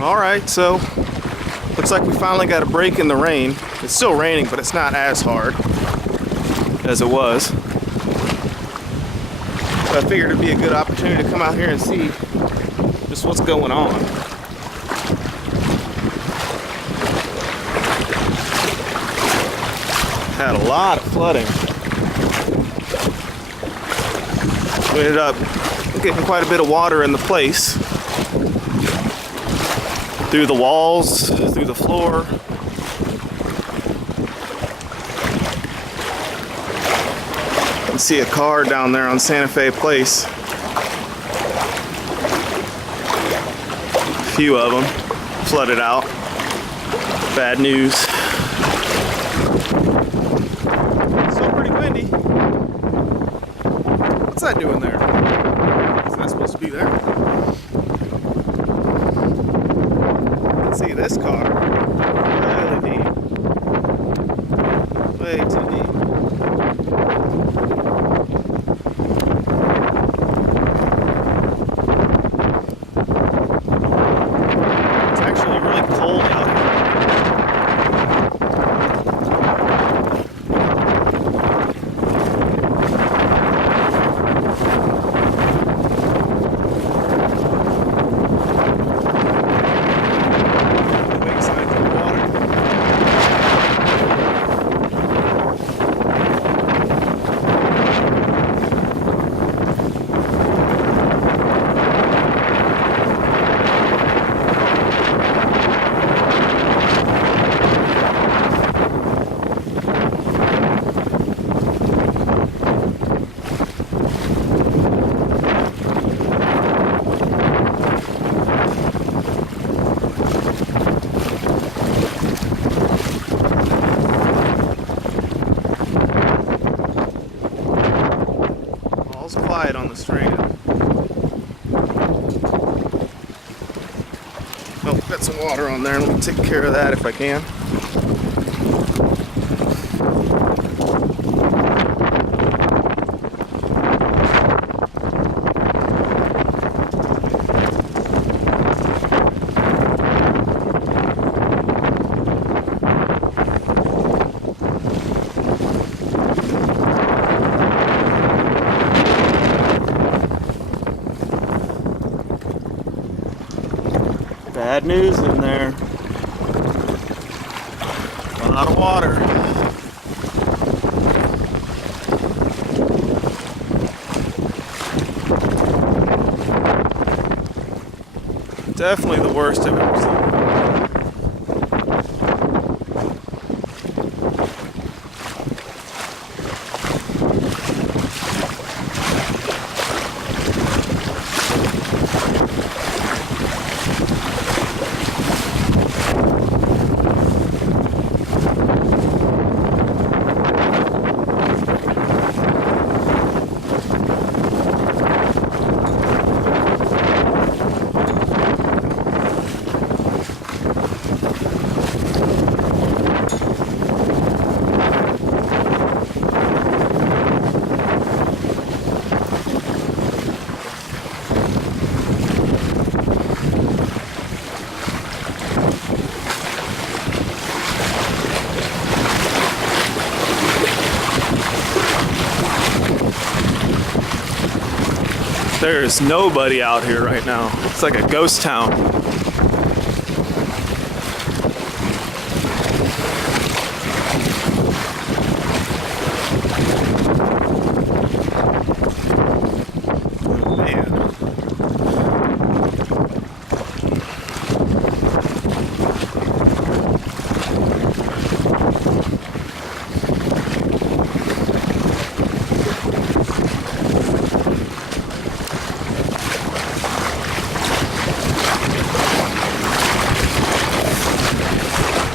Alright, so looks like we finally got a break in the rain. It's still raining, but it's not as hard as it was. So I figured it'd be a good opportunity to come out here and see just what's going on. Had a lot of flooding. We ended up getting quite a bit of water in the place. Through the walls, through the floor. You can see a car down there on Santa Fe Place. A few of them flooded out. Bad news. Still pretty windy. What's that doing there? Is that supposed to be there? See this car, really deep, way too deep. It's actually really cold out here. Quiet on the Strand. Oh, got some water on there. Let me take care of that if I can. Bad news in there. A lot of water. Definitely the worst I've ever seen. There's nobody out here right now. It's like a ghost town. Oh, man.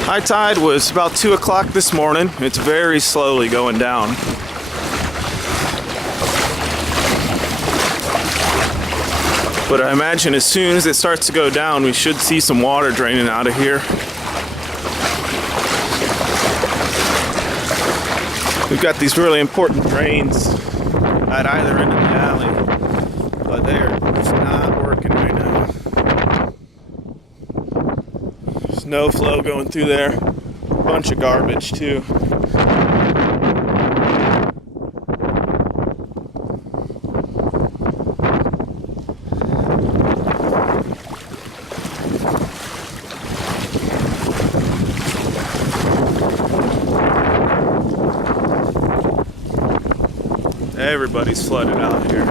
High tide was about 2 o'clock this morning. It's very slowly going down. But I imagine as soon as it starts to go down, we should see some water draining out of here. We've got these really important drains at either end of the alley, but they're just not working right now. snow flow going through there. Bunch of garbage too. Everybody's flooded out here.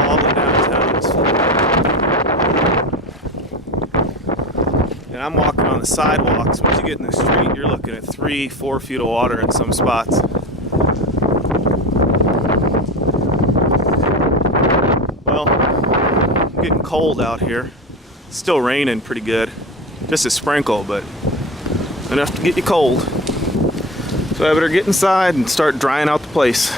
All the downtown is flooded. And I'm walking on the sidewalks. Once you get in the street, you're looking at 3-4 feet of water in some spots. Well, I'm getting cold out here. It's still raining pretty good. Just a sprinkle, but enough to get you cold. So I better get inside and start drying out the place.